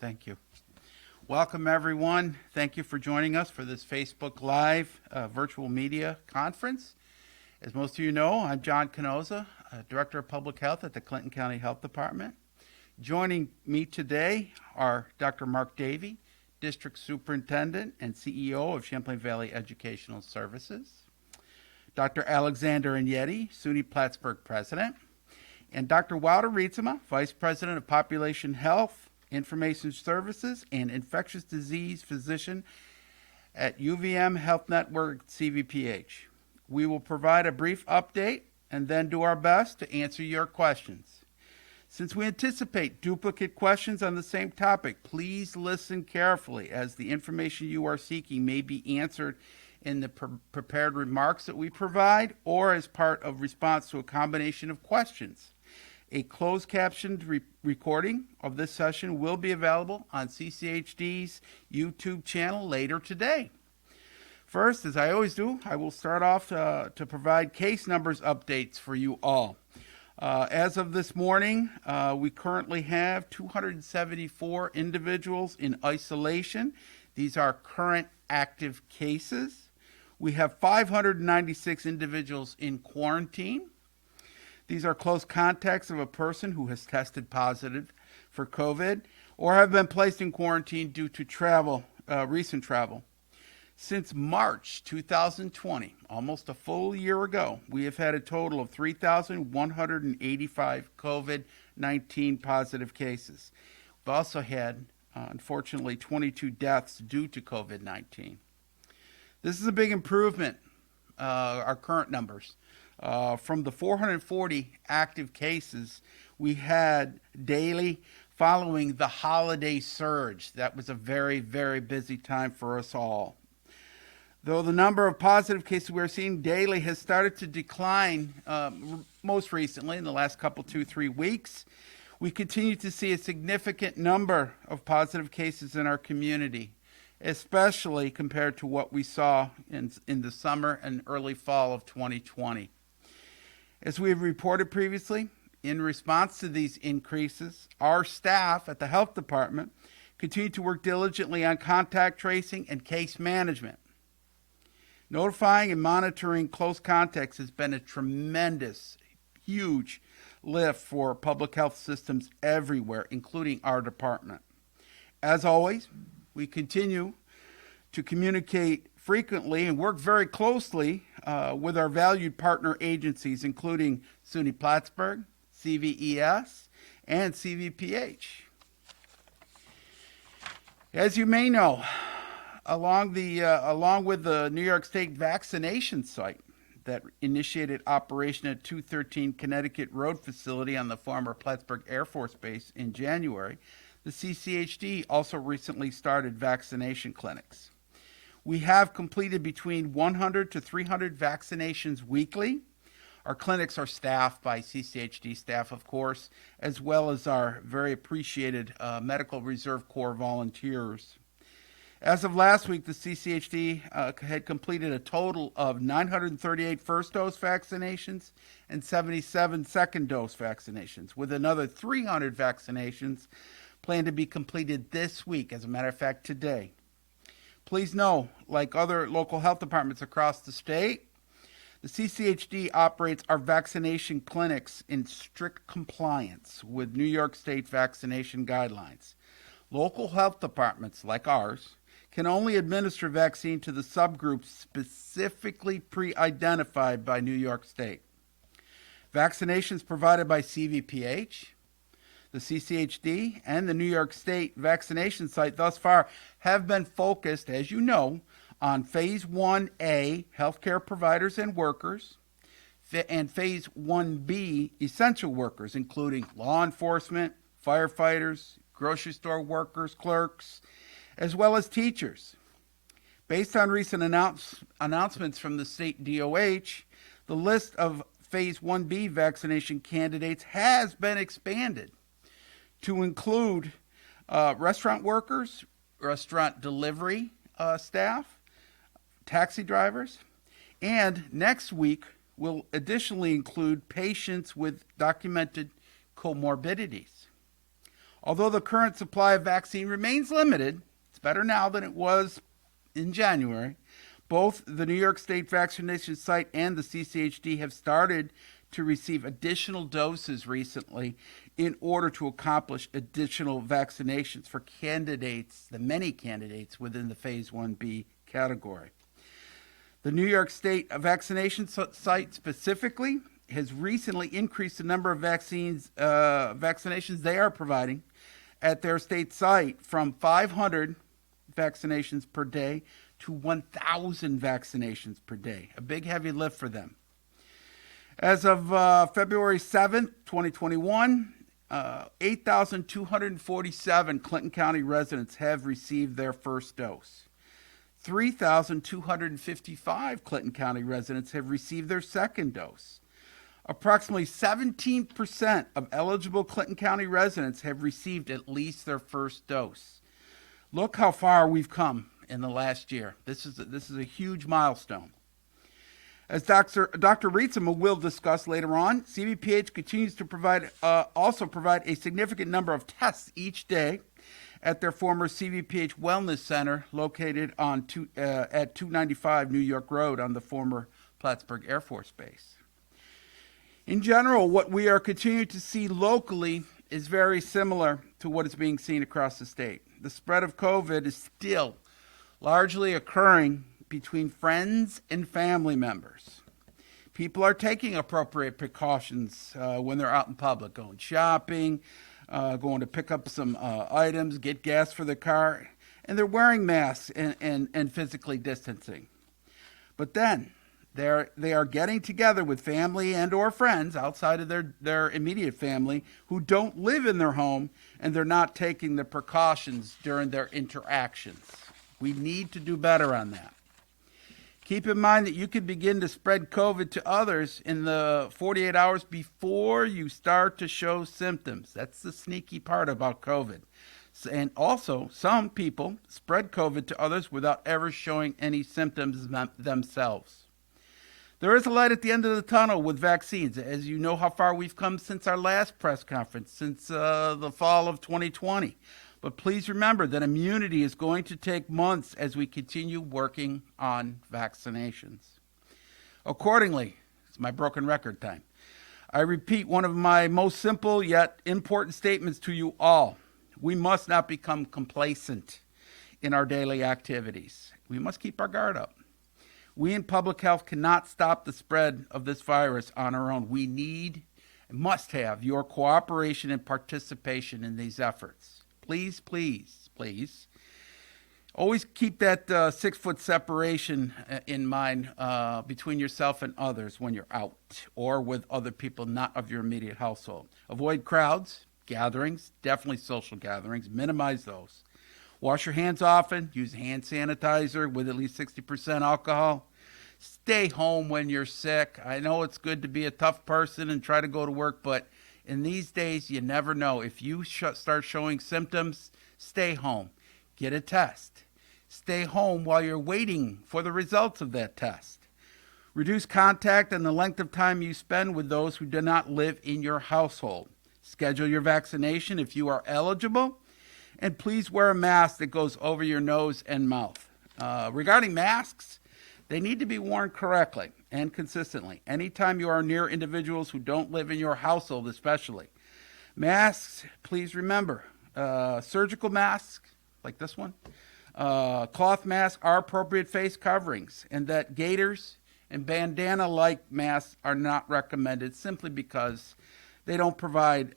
Thank you. Welcome, everyone. Thank you for joining us for this Facebook Live virtual media conference. As most of you know, I'm John Canosa, Director of Public Health at the Clinton County Health Department. Joining me today are Dr. Mark Davey, District Superintendent and CEO of Champlain Valley Educational Services, Dr. Alexander Agnetti, SUNY Plattsburgh President, and Dr. Wilder Rietzema, Vice President of Population Health, Information Services, and Infectious Disease Physician at UVM Health Network CVPH. We will provide a brief update and then do our best to answer your questions. Since we anticipate duplicate questions on the same topic, please listen carefully as the information you are seeking may be answered in the prepared remarks that we provide or as part of response to a combination of questions. A closed captioned recording of this session will be available on CCHD's YouTube channel later today. First, as I always do, I will start off to provide case numbers updates for you all. As of this morning, we currently have 274 individuals in isolation. These are current active cases. We have 596 individuals in quarantine. These are close contacts of a person who has tested positive for COVID or have been placed in quarantine due to recent travel. Since March 2020, almost a full year ago, we have had a total of 3,185 COVID-19 positive cases. We've also had, unfortunately, 22 deaths due to COVID-19. This is a big improvement, our current numbers. From the 440 active cases we had daily following the holiday surge. That was a very, very busy time for us all. Though the number of positive cases we're seeing daily has started to decline most recently in the last couple, 2-3 weeks, we continue to see a significant number of positive cases in our community, especially compared to what we saw in the summer and early fall of 2020. As we have reported previously, in response to these increases, our staff at the health department continue to work diligently on contact tracing and case management. Notifying and monitoring close contacts has been a tremendous, huge lift for public health systems everywhere, including our department. As always, we continue to communicate frequently and work very closely with our valued partner agencies, including SUNY Plattsburgh, CVES, and CVPH. As you may know, along with the New York State vaccination site that initiated operation at 213 Connecticut Road facility on the former Plattsburgh Air Force Base in January, the CCHD also recently started vaccination clinics. We have completed between 100 to 300 vaccinations weekly. Our clinics are staffed by CCHD staff, of course, as well as our very appreciated Medical Reserve Corps volunteers. As of last week, the CCHD had completed a total of 938 first dose vaccinations and 77 second dose vaccinations, with another 300 vaccinations planned to be completed this week, as a matter of fact, today. Please know, like other local health departments across the state, the CCHD operates our vaccination clinics in strict compliance with New York State vaccination guidelines. Local health departments, like ours, can only administer vaccine to the subgroups specifically pre-identified by New York State. Vaccinations provided by CVPH, the CCHD, and the New York State vaccination site thus far have been focused, as you know, on Phase 1A, healthcare providers and workers, and Phase 1B, essential workers, including law enforcement, firefighters, grocery store workers, clerks, as well as teachers. Based on recent announcements from the state DOH, the list of Phase 1B vaccination candidates has been expanded to include restaurant workers, restaurant delivery staff, taxi drivers, and next week will additionally include patients with documented comorbidities. Although the current supply of vaccine remains limited, it's better now than it was in January. Both the New York State vaccination site and the CCHD have started to receive additional doses recently in order to accomplish additional vaccinations for candidates, the many candidates within the Phase 1B category. The New York State vaccination site specifically has recently increased the number of vaccinations they are providing at their state site from 500 vaccinations per day to 1,000 vaccinations per day. A big heavy lift for them. As of February 7th, 2021, 8,247 Clinton County residents have received their first dose. 3,255 Clinton County residents have received their second dose. Approximately 17% of eligible Clinton County residents have received at least their first dose. Look how far we've come in the last year. This is a huge milestone. As Dr. Rietzema will discuss later on, CVPH continues to also provide a significant number of tests each day at their former CVPH Wellness Center located at 295 New York Road on the former Plattsburgh Air Force Base. In general, what we are continuing to see locally is very similar to what is being seen across the state. The spread of COVID is still largely occurring between friends and family members. People are taking appropriate precautions when they're out in public, going shopping, going to pick up some items, get gas for the car, and they're wearing masks and physically distancing. But then they are getting together with family and or friends outside of their immediate family who don't live in their home, and they're not taking the precautions during their interactions. We need to do better on that. Keep in mind that you can begin to spread COVID to others in the 48 hours before you start to show symptoms. That's the sneaky part about COVID. And also, some people spread COVID to others without ever showing any symptoms themselves. There is a light at the end of the tunnel with vaccines. As you know how far we've come since our last press conference, since the fall of 2020. But please remember that immunity is going to take months as we continue working on vaccinations. Accordingly, it's my broken record time. I repeat one of my most simple yet important statements to you all. We must not become complacent in our daily activities. We must keep our guard up. We in public health cannot stop the spread of this virus on our own. We must have your cooperation and participation in these efforts. Please, please, please. Always keep that 6-foot separation in mind between yourself and others when you're out or with other people not of your immediate household. Avoid crowds, gatherings, definitely social gatherings. Minimize those. Wash your hands often. Use hand sanitizer with at least 60% alcohol. Stay home when you're sick. I know it's good to be a tough person and try to go to work, but in these days, you never know. If you start showing symptoms, stay home. Get a test. Stay home while you're waiting for the results of that test. Reduce contact and the length of time you spend with those who do not live in your household. Schedule your vaccination if you are eligible. And please wear a mask that goes over your nose and mouth. Regarding masks, they need to be worn correctly and consistently anytime you are near individuals who don't live in your household especially. Masks, please remember, surgical masks like this one, cloth masks are appropriate face coverings, and that gaiters and bandana-like masks are not recommended simply because they don't provide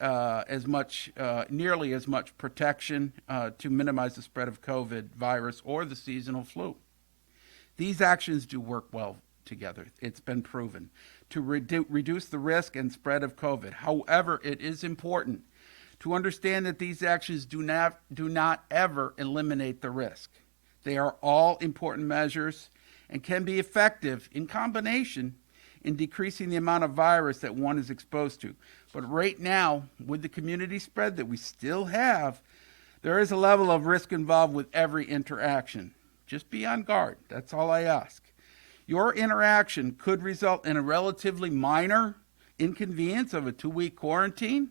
nearly as much protection to minimize the spread of COVID virus or the seasonal flu. These actions do work well together. It's been proven to reduce the risk and spread of COVID. However, it is important to understand that these actions do not ever eliminate the risk. They are all important measures and can be effective in combination in decreasing the amount of virus that one is exposed to. But right now, with the community spread that we still have, there is a level of risk involved with every interaction. Just be on guard. That's all I ask. Your interaction could result in a relatively minor inconvenience of a 2-week quarantine,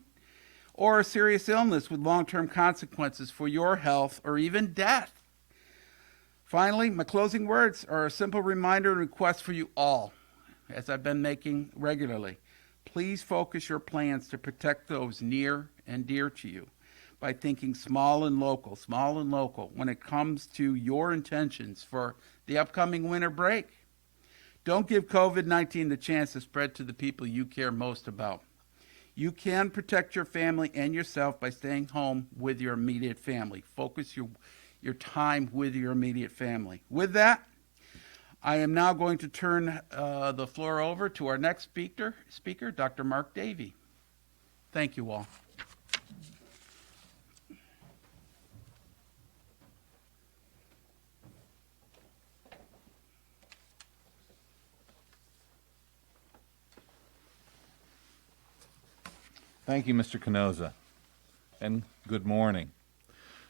or a serious illness with long-term consequences for your health or even death. Finally, my closing words are a simple reminder and request for you all, as I've been making regularly. Please focus your plans to protect those near and dear to you by thinking small and local, when it comes to your intentions for the upcoming winter break. Don't give COVID-19 the chance to spread to the people you care most about. You can protect your family and yourself by staying home with your immediate family. Focus your time with your immediate family. With that, I am now going to turn the floor over to our next speaker, Dr. Mark Davey. Thank you all. Thank you, Mr. Canosa, and good morning.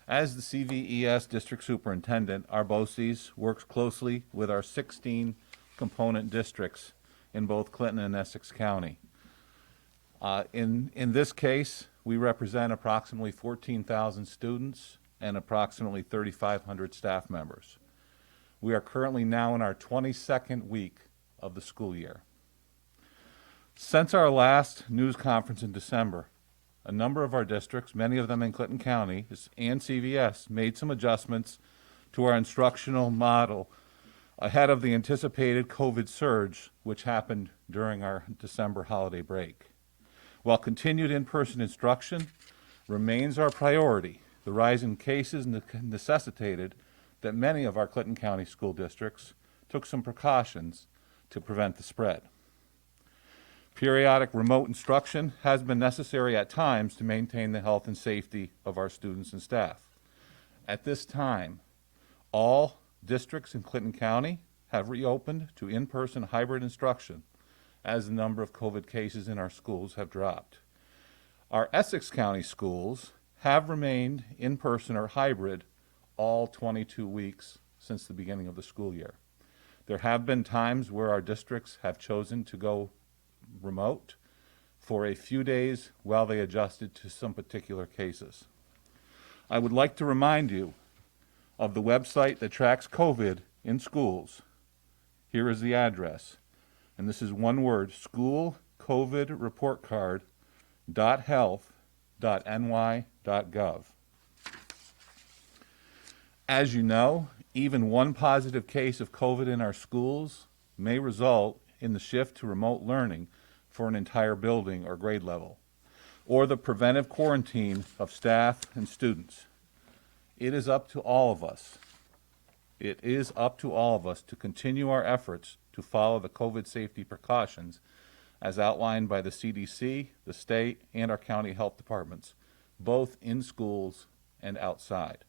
As the CVES District Superintendent, our BOCES works closely with our 16 component districts in both Clinton and Essex County. In this case, we represent approximately 14,000 students and approximately 3,500 staff members. We are currently now in our 22nd week of the school year. Since our last news conference in December, a number of our districts, many of them in Clinton County and CVS, made some adjustments to our instructional model ahead of the anticipated COVID surge, which happened during our December holiday break. While continued in-person instruction remains our priority, the rise in cases necessitated that many of our Clinton County school districts took some precautions to prevent the spread. Periodic remote instruction has been necessary at times to maintain the health and safety of our students and staff. At this time, all districts in Clinton County have reopened to in-person hybrid instruction as the number of COVID cases in our schools have dropped. Our Essex County schools have remained in-person or hybrid all 22 weeks since the beginning of the school year. There have been times where our districts have chosen to go remote for a few days while they adjusted to some particular cases. I would like to remind you of the website that tracks COVID in schools. Here is the address, and this is one word: schoolcovidreportcard.health.ny.gov. As you know, even one positive case of COVID in our schools may result in the shift to remote learning for an entire building or grade level, or the preventive quarantine of staff and students. It is up to all of us. It is up to all of us to continue our efforts to follow the COVID safety precautions as outlined by the CDC, the state, and our county health departments, both in schools and outside.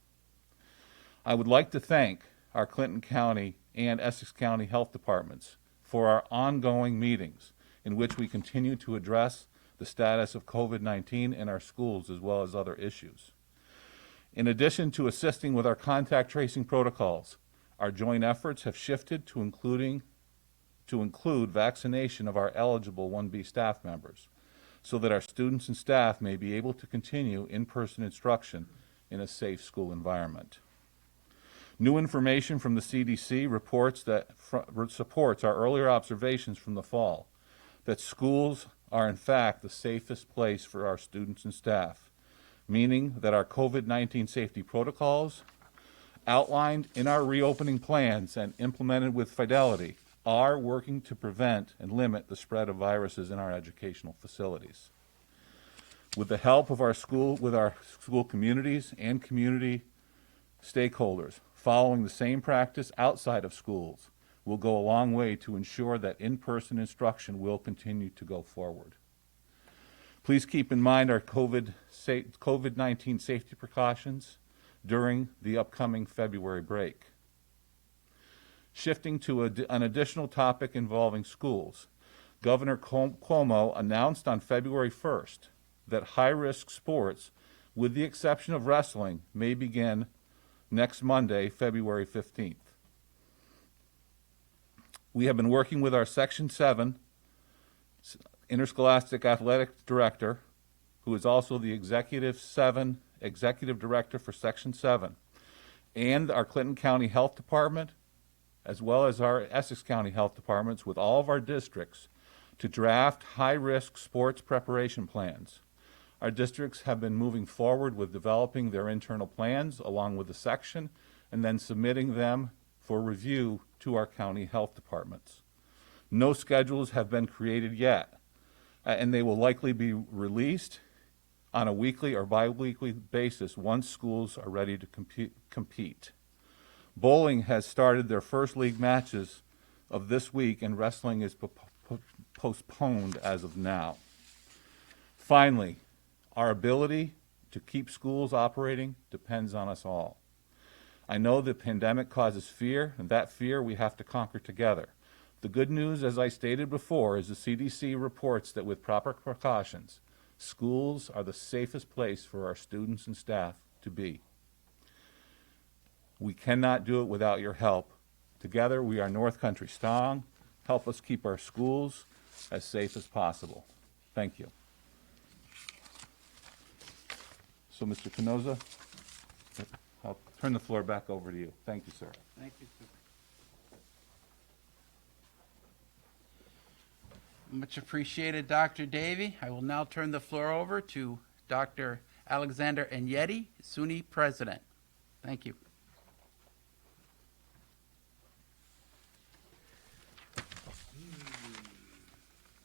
I would like to thank our Clinton County and Essex County health departments for our ongoing meetings in which we continue to address the status of COVID-19 in our schools as well as other issues. In addition to assisting with our contact tracing protocols, our joint efforts have shifted to include vaccination of our eligible 1B staff members so that our students and staff may be able to continue in-person instruction in a safe school environment. New information from the CDC supports our earlier observations from the fall that schools are in fact the safest place for our students and staff, meaning that our COVID-19 safety protocols outlined in our reopening plans and implemented with fidelity are working to prevent and limit the spread of viruses in our educational facilities. With the help of our school communities and community stakeholders, following the same practice outside of schools will go a long way to ensure that in-person instruction will continue to go forward. Please keep in mind our COVID-19 safety precautions during the upcoming February break. Shifting to an additional topic involving schools, Governor Cuomo announced on February 1st that high-risk sports, with the exception of wrestling, may begin next Monday, February 15th. We have been working with our Section 7 Interscholastic Athletic Director who is also the Executive Director for Section 7, and our Clinton County Health Department, as well as our Essex County Health Departments with all of our districts to draft high-risk sports preparation plans. Our districts have been moving forward with developing their internal plans along with the section and then submitting them for review to our county health departments. No schedules have been created yet, and they will likely be released on a weekly or bi-weekly basis once schools are ready to compete. Bowling has started their first league matches of this week, and wrestling is postponed as of now. Finally, our ability to keep schools operating depends on us all. I know the pandemic causes fear, and that fear we have to conquer together. The good news, as I stated before, is the CDC reports that with proper precautions, schools are the safest place for our students and staff to be. We cannot do it without your help. Together, we are North Country strong. Help us keep our schools as safe as possible. Thank you. So, Mr. Canosa, I'll turn the floor back over to you. Thank you, sir. Thank you, sir. Much appreciated, Dr. Davey. I will now turn the floor over to Dr. Alexander Agnetti, SUNY President. Thank you.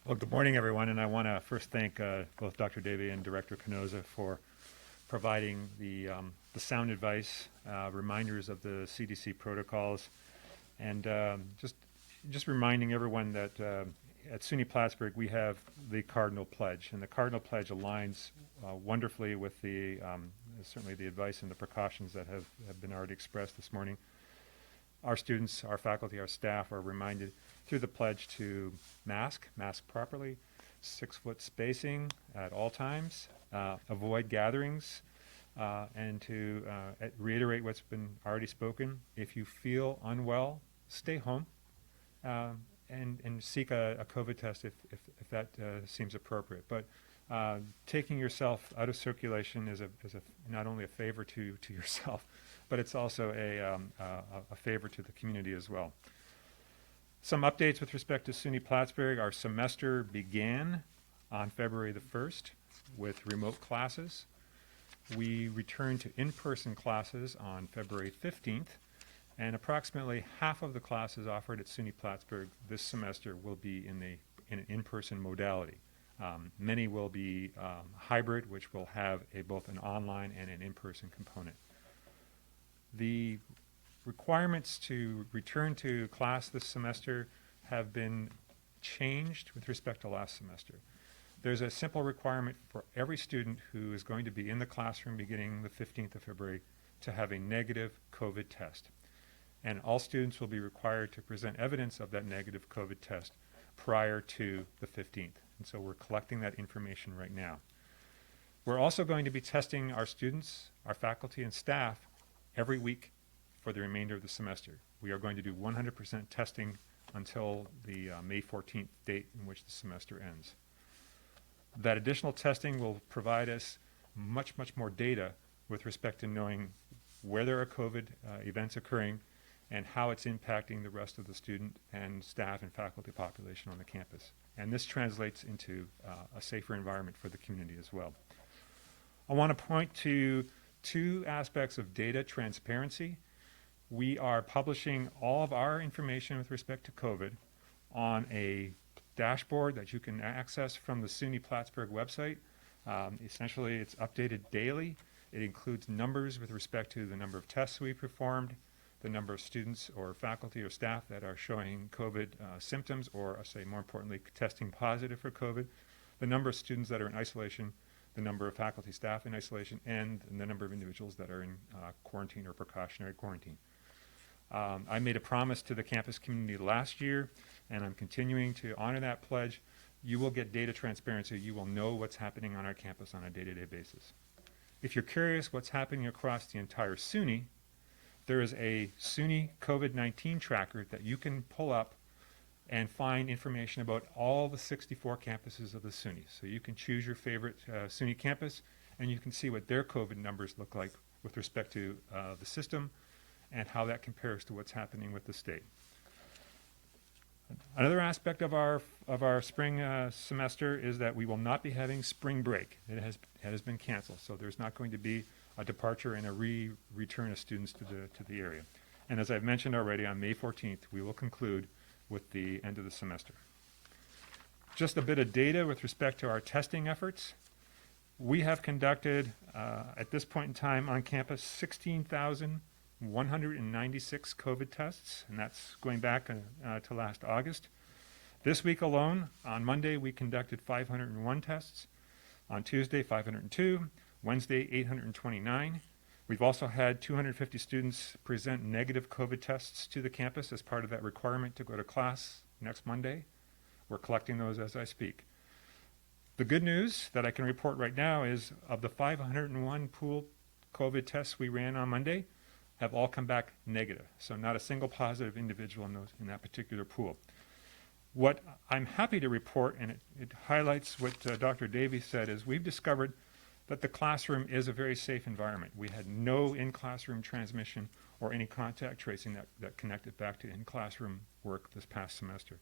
Well, good morning, everyone, and I want to first thank both Dr. Davey and Director Canosa for providing the sound advice, reminders of the CDC protocols, and just reminding everyone that at SUNY Plattsburgh we have the Cardinal Pledge, and the Cardinal Pledge aligns wonderfully with the certainly the advice and the precautions that have been already expressed this morning. Our students, our faculty, our staff are reminded through the pledge to mask properly, 6-foot spacing at all times, avoid gatherings, and to reiterate what's been already spoken. If you feel unwell, stay home and seek a COVID test if that seems appropriate. But taking yourself out of circulation is not only a favor to yourself, but it's also a favor to the community as well. Some updates with respect to SUNY Plattsburgh. Our semester began on February the 1st with remote classes. We returned to in-person classes on February 15th, and approximately half of the classes offered at SUNY Plattsburgh this semester will be in an in-person modality. Many will be hybrid, which will have both an online and an in-person component. The requirements to return to class this semester have been changed with respect to last semester. There's a simple requirement for every student who is going to be in the classroom beginning the 15th of February to have a negative COVID test. And all students will be required to present evidence of that negative COVID test prior to the 15th. And so we're collecting that information right now. We're also going to be testing our students, our faculty and staff every week for the remainder of the semester. We are going to do 100% testing until the May 14th date in which the semester ends. That additional testing will provide us much more data with respect to knowing where there are COVID events occurring and how it's impacting the rest of the student and staff and faculty population on the campus. And this translates into a safer environment for the community as well. I want to point to two aspects of data transparency. We are publishing all of our information with respect to COVID on a dashboard that you can access from the SUNY Plattsburgh website. Essentially, it's updated daily. It includes numbers with respect to the number of tests we performed, the number of students or faculty or staff that are showing COVID symptoms, or say more importantly, testing positive for COVID, the number of students that are in isolation, the number of faculty staff in isolation, and the number of individuals that are in quarantine or precautionary quarantine. I made a promise to the campus community last year, and I'm continuing to honor that pledge. You will get data transparency. You will know what's happening on our campus on a day-to-day basis. If you're curious what's happening across the entire SUNY, there is a SUNY COVID-19 tracker that you can pull up and find information about all the 64 campuses of the SUNY. So you can choose your favorite SUNY campus, and you can see what their COVID numbers look like with respect to the system and how that compares to what's happening with the state. Another aspect of our spring semester is that we will not be having spring break. It has been canceled, so there's not going to be a departure and a return of students to the area. And as I've mentioned already, on May 14th, we will conclude with the end of the semester. Just a bit of data with respect to our testing efforts. We have conducted, at this point in time on campus, 16,196 COVID tests, and that's going back to last August. This week alone, on Monday, we conducted 501 tests. On Tuesday, 502. Wednesday, 829. We've also had 250 students present negative COVID tests to the campus as part of that requirement to go to class next Monday. We're collecting those as I speak. The good news that I can report right now is of the 501 pooled COVID tests we ran on Monday have all come back negative. So not a single positive individual in that particular pool. What I'm happy to report, and it highlights what Dr. Davies said, is we've discovered that the classroom is a very safe environment. We had no in-classroom transmission or any contact tracing that connected back to in-classroom work this past semester.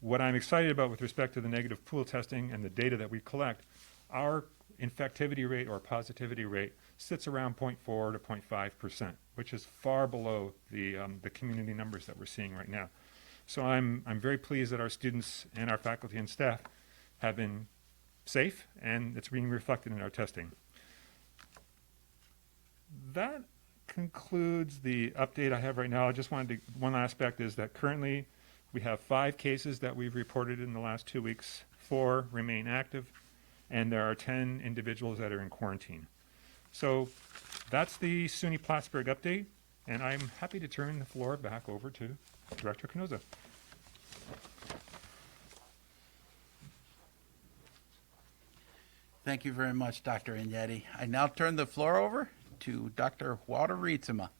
What I'm excited about with respect to the negative pool testing and the data that we collect, our infectivity rate or positivity rate sits around 0.4 to 0.5%, which is far below the community numbers that we're seeing right now. So I'm very pleased that our students and our faculty and staff have been safe, and it's being reflected in our testing. That concludes the update I have right now. I just wanted to, one aspect is that currently we have 5 cases that we've reported in the last 2 weeks. 4 remain active, and there are 10 individuals that are in quarantine. So that's the SUNY Plattsburgh update, and I'm happy to turn the floor back over to Director Canosa. Thank you very much, Dr. Ignetti. I now turn the floor over to Dr. Walter Rietzema.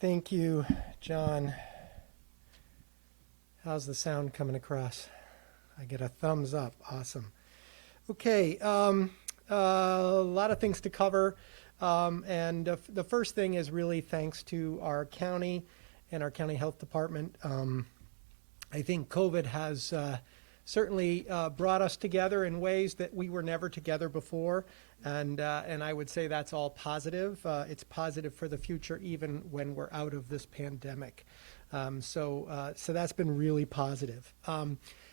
Thank you, John. How's the sound coming across? I get a thumbs up. Awesome. Okay, a lot of things to cover. And the first thing is really thanks to our county and our county health department. I think COVID has certainly brought us together in ways that we were never together before, and I would say that's all positive. It's positive for the future, even when we're out of this pandemic. So that's been really positive.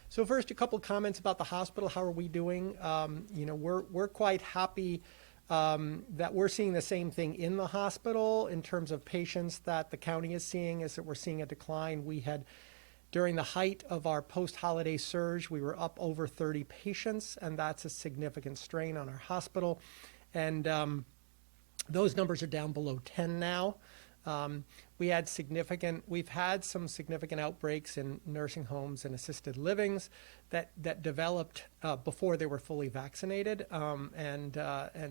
So first, a couple comments about the hospital. How are we doing? We're quite happy that we're seeing the same thing in the hospital in terms of patients that the county is seeing, is that we're seeing a decline. We had, during the height of our post-holiday surge, we were up over 30 patients, and that's a significant strain on our hospital. And those numbers are down below 10 now. We've had some significant outbreaks in nursing homes and assisted livings that developed before they were fully vaccinated, and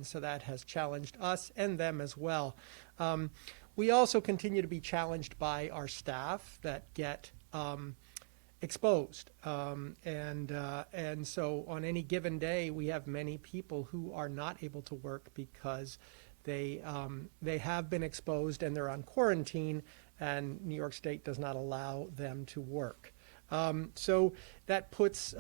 so that has challenged us and them as well. We also continue to be challenged by our staff that get exposed, and so on any given day we have many people who are not able to work because they have been exposed and they're on quarantine, and New York State does not allow them to work. So that puts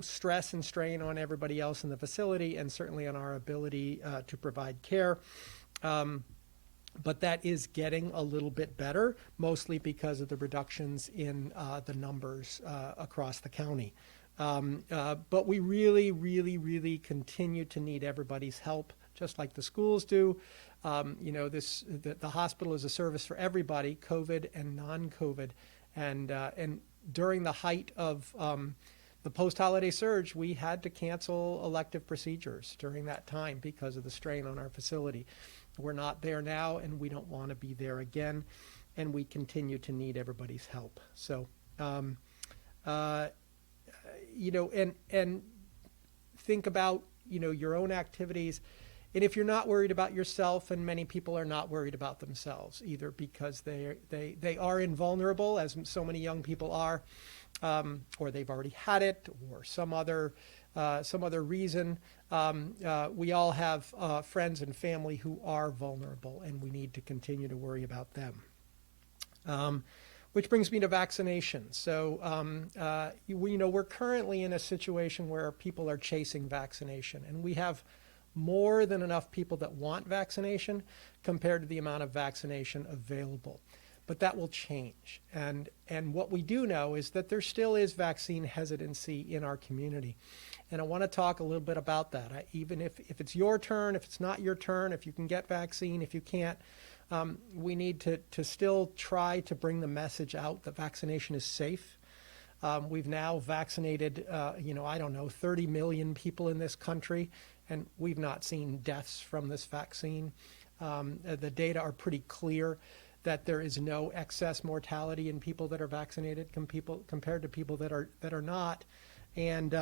stress and strain on everybody else in the facility, and certainly on our ability to provide care. But that is getting a little bit better, mostly because of the reductions in the numbers across the county. But we really, really, really continue to need everybody's help, just like the schools do. The hospital is a service for everybody, COVID and non-COVID. And during the height of the post-holiday surge, we had to cancel elective procedures during that time because of the strain on our facility. We're not there now, and we don't want to be there again, and we continue to need everybody's help. So, and think about, your own activities. And if you're not worried about yourself, and many people are not worried about themselves, either because they are invulnerable, as so many young people are, or they've already had it, or some other reason. We all have friends and family who are vulnerable, and we need to continue to worry about them. Which brings me to vaccination. So, we're currently in a situation where people are chasing vaccination, and we have more than enough people that want vaccination compared to the amount of vaccination available. But that will change. And what we do know is that there still is vaccine hesitancy in our community. And I want to talk a little bit about that. Even if it's your turn, if it's not your turn, if you can get vaccine, if you can't, we need to still try to bring the message out that vaccination is safe. We've now vaccinated, 30 million people in this country, and we've not seen deaths from this vaccine. The data are pretty clear that there is no excess mortality in people that are vaccinated compared to people that are not, and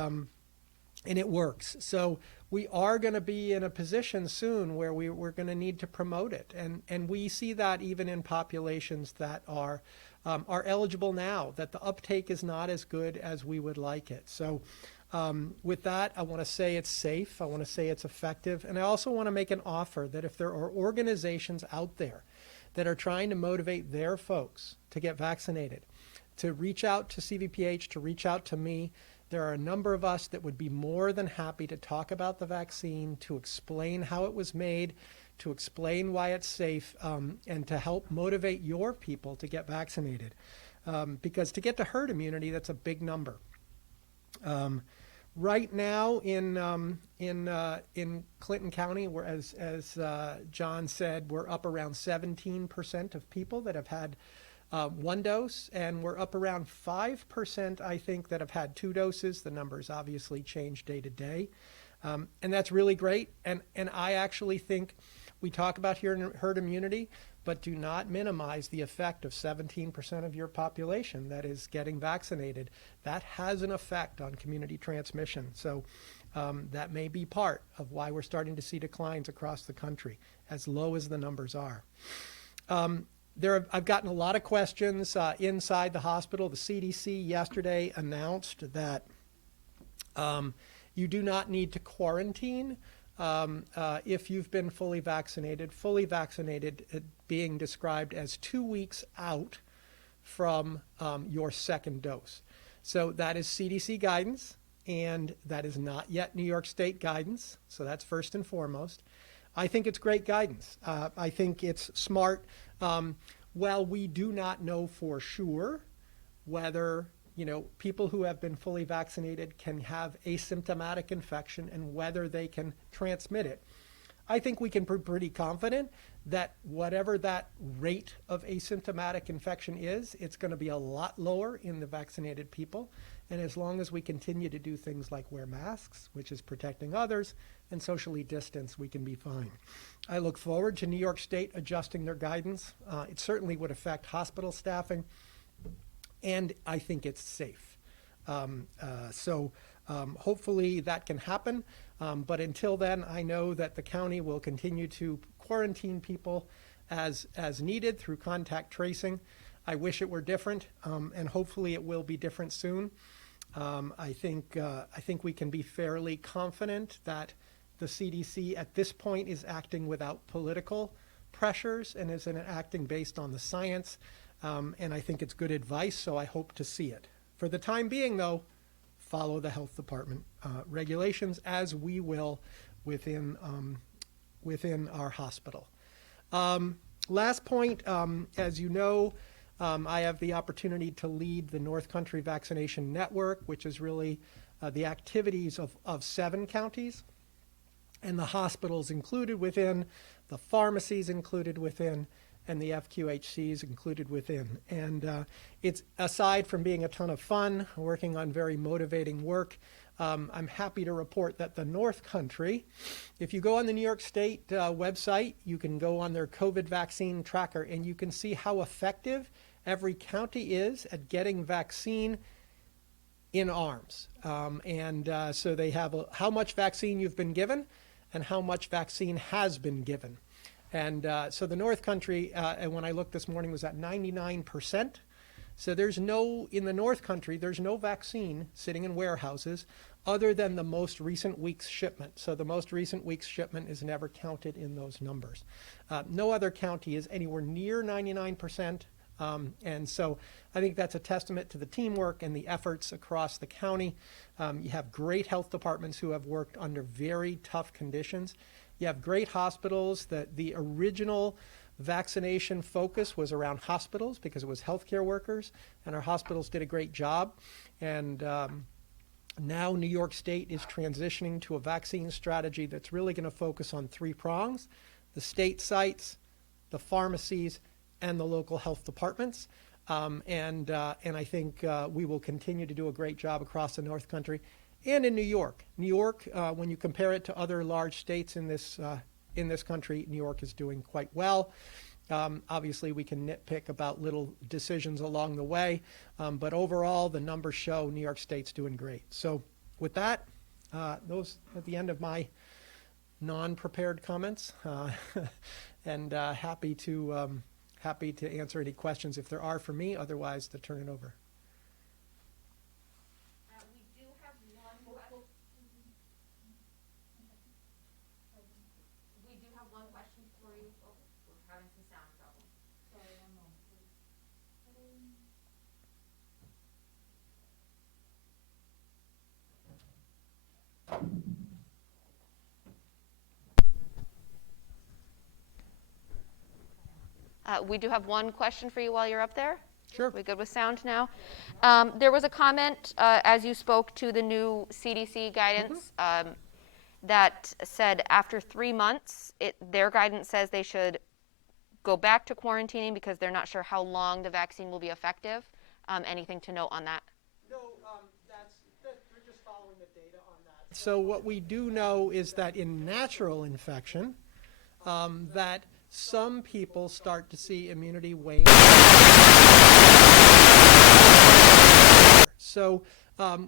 it works. So we are going to be in a position soon where we're going to need to promote it, and we see that even in populations that are eligible now, that the uptake is not as good as we would like it. So with that, I want to say it's safe, I want to say it's effective, and I also want to make an offer that if there are organizations out there that are trying to motivate their folks to get vaccinated, to reach out to CVPH, to reach out to me. There are a number of us that would be more than happy to talk about the vaccine, to explain how it was made, to explain why it's safe, and to help motivate your people to get vaccinated. Because to get to herd immunity, that's a big number. Right now in Clinton County, we're, as John said, we're up around 17% of people that have had one dose, and we're up around 5%, I think, that have had 2 doses. The numbers obviously change day to day, and that's really great. And I actually think we talk about herd immunity, but do not minimize the effect of 17% of your population that is getting vaccinated. That has an effect on community transmission. So that may be part of why we're starting to see declines across the country, as low as the numbers are. I've gotten a lot of questions inside the hospital. The CDC yesterday announced that you do not need to quarantine if you've been fully vaccinated. Fully vaccinated being described as 2 weeks out from your second dose. So that is CDC guidance, and that is not yet New York State guidance. So that's first and foremost. I think it's great guidance. I think it's smart. While we do not know for sure whether people who have been fully vaccinated can have asymptomatic infection and whether they can transmit it, I think we can be pretty confident that whatever that rate of asymptomatic infection is, it's going to be a lot lower in the vaccinated people. And as long as we continue to do things like wear masks, which is protecting others, and socially distance, we can be fine. I look forward to New York State adjusting their guidance. It certainly would affect hospital staffing, and I think it's safe. So hopefully that can happen. But until then, I know that the county will continue to quarantine people as needed through contact tracing. I wish it were different, and hopefully it will be different soon. I think we can be fairly confident that the CDC at this point is acting without political pressures and is acting based on the science. And I think it's good advice, so I hope to see it. For the time being, though, follow the health department regulations, as we will within our hospital. Last point, as you know, I have the opportunity to lead the North Country Vaccination Network, which is really the activities of 7 counties, and the hospitals included within, the pharmacies included within, and the FQHCs included within. And it's, aside from being a ton of fun, working on very motivating work, I'm happy to report that the North Country, if you go on the New York State website, you can go on their COVID vaccine tracker, and you can see how effective every county is at getting vaccine in arms. So they have how much vaccine you've been given, and how much vaccine has been given. And so the North Country, and when I looked this morning, was at 99%. So in the North Country, there's no vaccine sitting in warehouses other than the most recent week's shipment. So the most recent week's shipment is never counted in those numbers. No other county is anywhere near 99%. And so I think that's a testament to the teamwork and the efforts across the county. You have great health departments who have worked under very tough conditions. You have great hospitals. The original vaccination focus was around hospitals because it was healthcare workers, and our hospitals did a great job. And now New York State is transitioning to a vaccine strategy that's really going to focus on 3 prongs: the state sites, the pharmacies, and the local health departments. And I think we will continue to do a great job across the North Country and in New York. New York, when you compare it to other large states in this country, New York is doing quite well. Obviously, we can nitpick about little decisions along the way, but overall, the numbers show New York State's doing great. So with that, those at the end of my non-prepared comments, and happy to answer any questions if there are for me. Otherwise, to turn it over. We do have one question for you. Oh, we're having some sound problems. Sorry, one moment, please. We do have one question for you while you're up there. Sure. We good with sound now? There was a comment as you spoke to the new CDC guidance that said after 3 months, their guidance says they should go back to quarantining because they're not sure how long the vaccine will be effective. Anything to note on that? No, they're just following the data on that. So what we do know is that in natural infection, that some people start to see immunity wane. So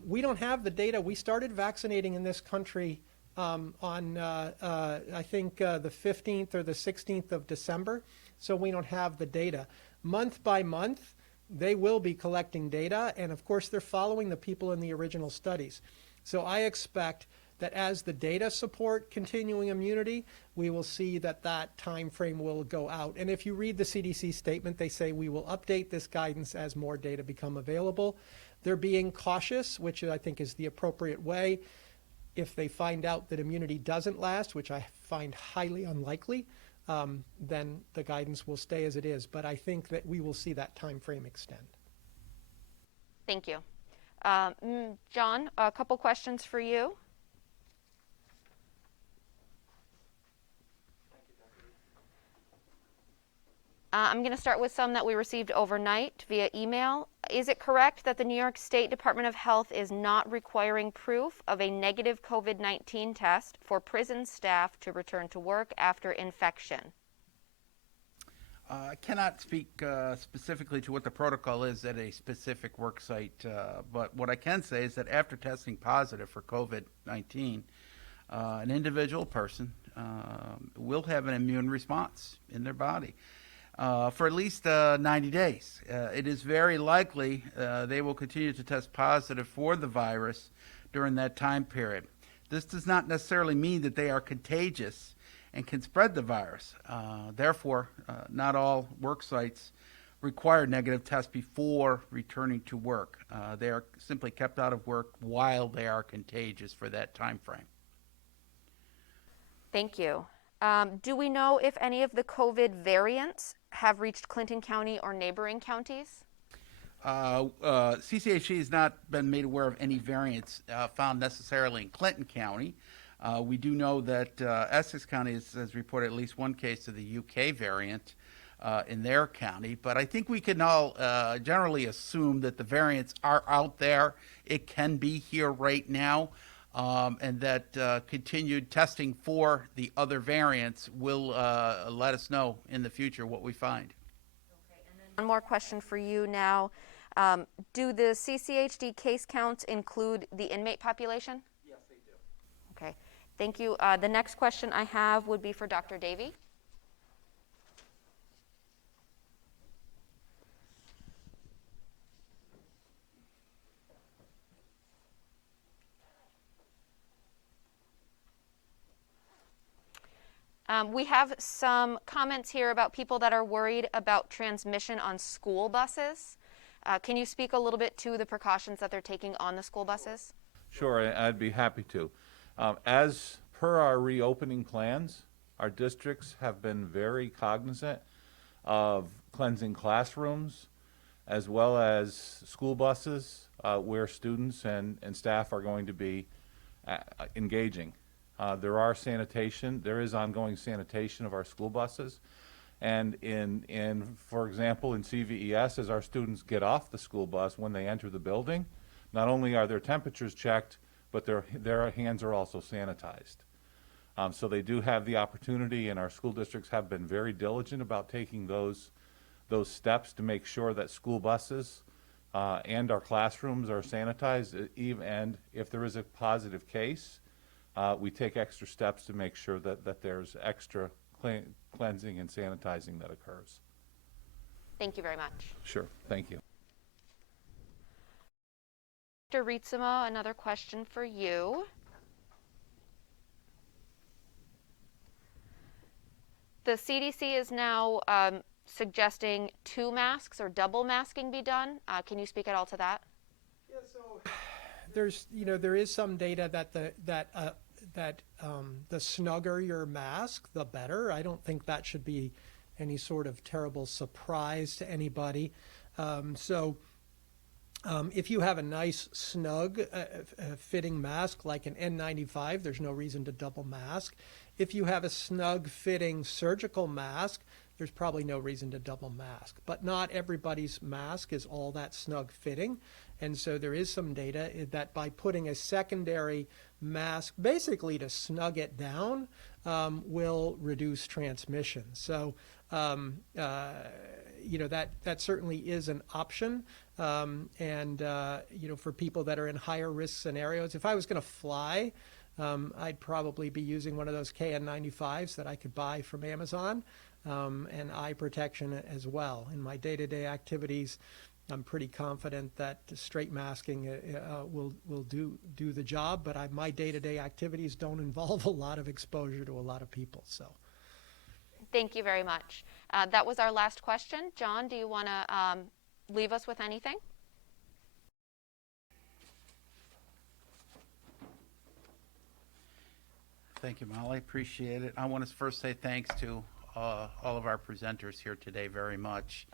we don't have the data. We started vaccinating in this country on, I think, the 15th or the 16th of December. So we don't have the data. Month by month, they will be collecting data. And of course, they're following the people in the original studies. So I expect that as the data support continuing immunity, we will see that time frame will go out. And if you read the CDC statement, they say we will update this guidance as more data become available. They're being cautious, which I think is the appropriate way. If they find out that immunity doesn't last, which I find highly unlikely, then the guidance will stay as it is. But I think that we will see that time frame extend. Thank you. John, a couple questions for you. I'm going to start with some that we received overnight via email. Is it correct that the New York State Department of Health is not requiring proof of a negative COVID-19 test for prison staff to return to work after infection? I cannot speak specifically to what the protocol is at a specific work site, but what I can say is that after testing positive for COVID-19, an individual person will have an immune response in their body for at least 90 days. It is very likely they will continue to test positive for the virus during that time period. This does not necessarily mean that they are contagious and can spread the virus. Therefore, not all work sites require negative tests before returning to work. They are simply kept out of work while they are contagious for that time frame. Thank you. Do we know if any of the COVID variants have reached Clinton County or neighboring counties? CCHC has not been made aware of any variants found necessarily in Clinton County. We do know that Essex County has reported at least one case of the UK variant in their county, but I think we can all generally assume that the variants are out there. It can be here right now, and that continued testing for the other variants will let us know in the future what we find. Okay, and then one more question for you now. Do the CCHD case counts include the inmate population? Yes, they do. Okay. Thank you. The next question I have would be for Dr. Davy. We have some comments here about people that are worried about transmission on school buses. Can you speak a little bit to the precautions that they're taking on the school buses? Sure, I'd be happy to. As per our reopening plans, our districts have been very cognizant of cleansing classrooms as well as school buses where students and staff are going to be engaging. There is ongoing sanitation of our school buses. And for example, in CVES, as our students get off the school bus when they enter the building, not only are their temperatures checked, but their hands are also sanitized. So they do have the opportunity, and our school districts have been very diligent about taking those steps to make sure that school buses and our classrooms are sanitized. And if there is a positive case, we take extra steps to make sure that there's extra cleansing and sanitizing that occurs. Thank you very much. Sure, thank you. Dr. Rietzema, another question for you. The CDC is now suggesting 2 masks or double masking be done. Can you speak at all to that? Yeah, so there is some data that the snugger your mask, the better. I don't think that should be any sort of terrible surprise to anybody. If you have a nice snug fitting mask like an N95, there's no reason to double mask. If you have a snug fitting surgical mask, there's probably no reason to double mask. But not everybody's mask is all that snug fitting. And so there is some data that by putting a secondary mask basically to snug it down will reduce transmission. So that certainly is an option. For people that are in higher risk scenarios, if I was going to fly, I'd probably be using one of those KN95s that I could buy from Amazon, and eye protection as well. In my day-to-day activities, I'm pretty confident that straight masking will do the job, but my day-to-day activities don't involve a lot of exposure to a lot of people. So, thank you very much. That was our last question. John, do you want to leave us with anything? Thank you, Molly. Appreciate it. I want to first say thanks to all of our presenters here today very much.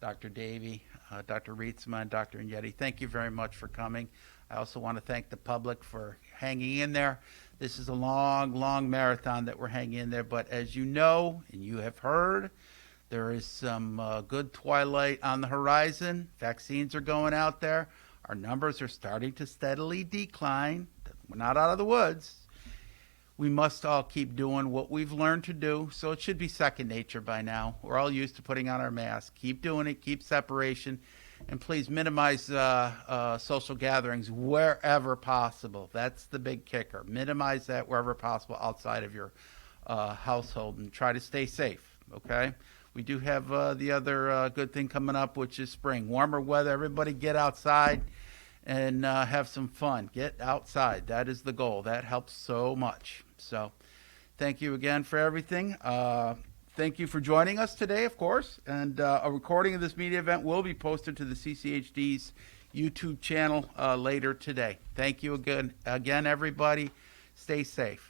Dr. Davy, Dr. Rietzema, and Dr. Ignetti, thank you very much for coming. I also want to thank the public for hanging in there. This is a long, long marathon that we're hanging in there, but as you know, and you have heard, there is some good twilight on the horizon. Vaccines are going out there. Our numbers are starting to steadily decline. We're not out of the woods. We must all keep doing what we've learned to do, so it should be second nature by now. We're all used to putting on our masks. Keep doing it, keep separation, and please minimize social gatherings wherever possible. That's the big kicker. Minimize that wherever possible outside of your household, and try to stay safe, okay? We do have the other good thing coming up, which is spring. Warmer weather, everybody get outside and have some fun. Get outside. That is the goal. That helps so much. So thank you again for everything. Thank you for joining us today, of course. And a recording of this media event will be posted to the CCHD's YouTube channel later today. Thank you again, everybody. Stay safe.